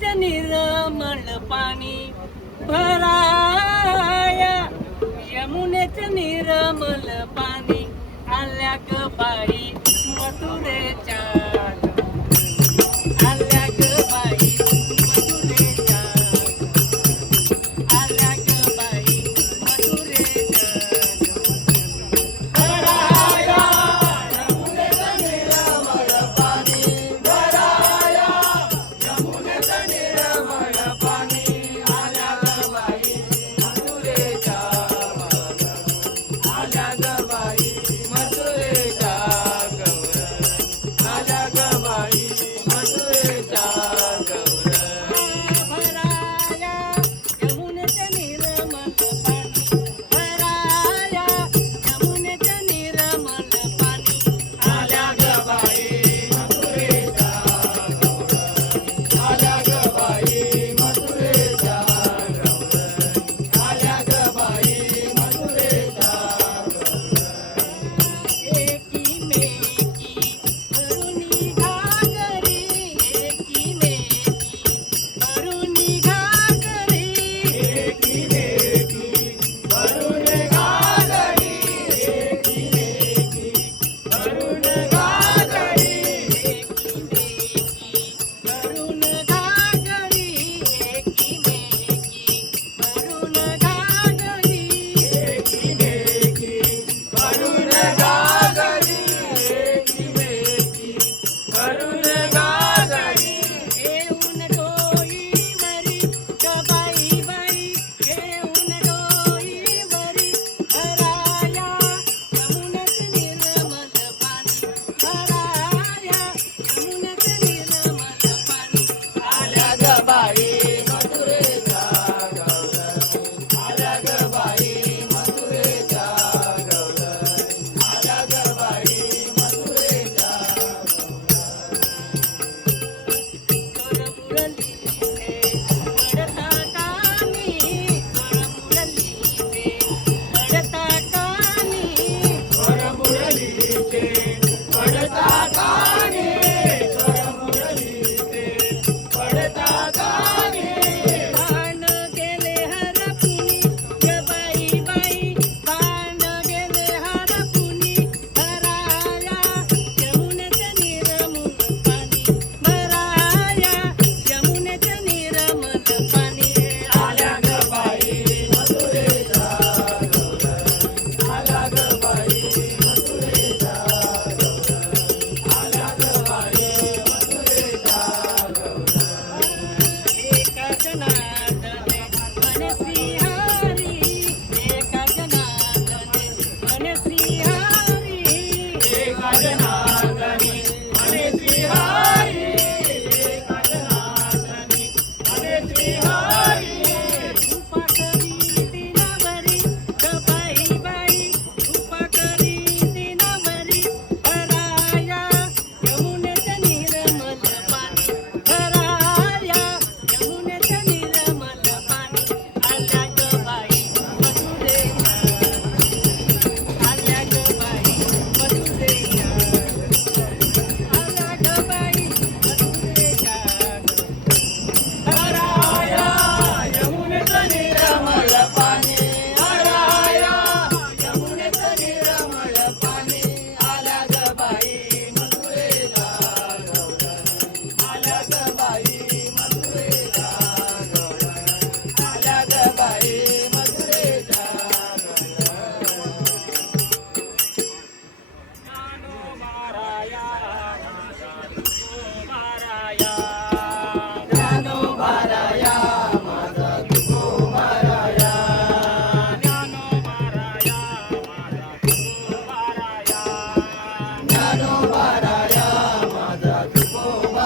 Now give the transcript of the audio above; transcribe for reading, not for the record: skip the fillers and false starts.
यमुनेचे निर्मळ पाणी भराया, यमुनेचे निर्मळ पाणी आल्या ग बाई मथुरेच्या, आल्या ग बाई मथुरेच्या, आल्या ग बाई मथुरेच्या. भराया यमुनेचे निर्मळ पाणी भराया, यमुनेचे निर्मळ पाणी आल्या ग बाई मथुरेच्या, आल्या ग बाई मथुरेच्या गौर, आल्या ग बाई मथुरेच्या गौर. भराया यमुनेचे निर्मळ पाणी भराया, यमुनेचे निर्मळ पाणी आल्या ग बाई मथुरेच्या गौर, आल्या ग बाई मथुरेच्या गौर, आल्या ग बाई मथुरेच्या गौर. एकीमेकी करुणी घागरी, एकीमेकी करुणी घागरी, एकीमेकी करुण घागरी, एकीमेकी करुण घागरी, एकीमेकी करुण घागरी, एकीमेकी करुण घागरी, एकीमेकी करुण घागरी, एकीमेकी करुण घागरी. येऊन डोईवरी ग बाई बाई, येऊन डोईवरी भराया यमुनेचे निर्मळ पाणी भराया, यमुनेचे निर्मळ पाणी आल्या ग बाई मथुरेच्या गौर, आल्या ग बाई मथुरेच्या गौर, आल्या ग बाई मथुरेच्या करमुरलीचे पडता कानी, करमुरलीचे पडता कानी, करमुरलीचे पडता कानी, करमुरलीचे पडता कानी. भांड गेले हरपुनी ग बाई बाई, भांड गेले हरपुनी भराया यमुनेचे निर्मळ पाणी भराया, यमुनेचे निर्मळ पाणी आल्या ग बाई मथुरेच्या गौर, आल्या ग बाई मथुरेच्या गौर, आल्या ग बाई मथुरेच्या गौर. एका जनार्दने म्हणे श्रीहरी, एका जनार्दने म्हणे श्रीहरी, एका जनार्दने म्हणे श्रीहरी, एका जनार्दने म्हणे श्रीहरी. कृपा करी दिनावरी ग बाई बाई, कृपा करी दिनावरी भराया यमुनेचे निर्मळ पाणी भराया, यमुनेचे निर्मळ पाणी आल्या ग बाई मथुरेच्या, आल्या ग बाई मथुरेच्या, आल्या ग बाई मथुरेच्या. भराया यमुनेचे निर्मळ पाणी भराया, यमुनेचे निर्मळ पाणी आल्या ग बाई मथुरेच्या गौर, आल्या ग बाई मथुरेच्या गौर, आल्या ग बाई मथुरेच्या ज्ञानोबाराया माझा तुकोबाराया, ज्ञानोबाराया माझा तुकोबाराया, ज्ञानोबाराया माझा तुकोबाराया,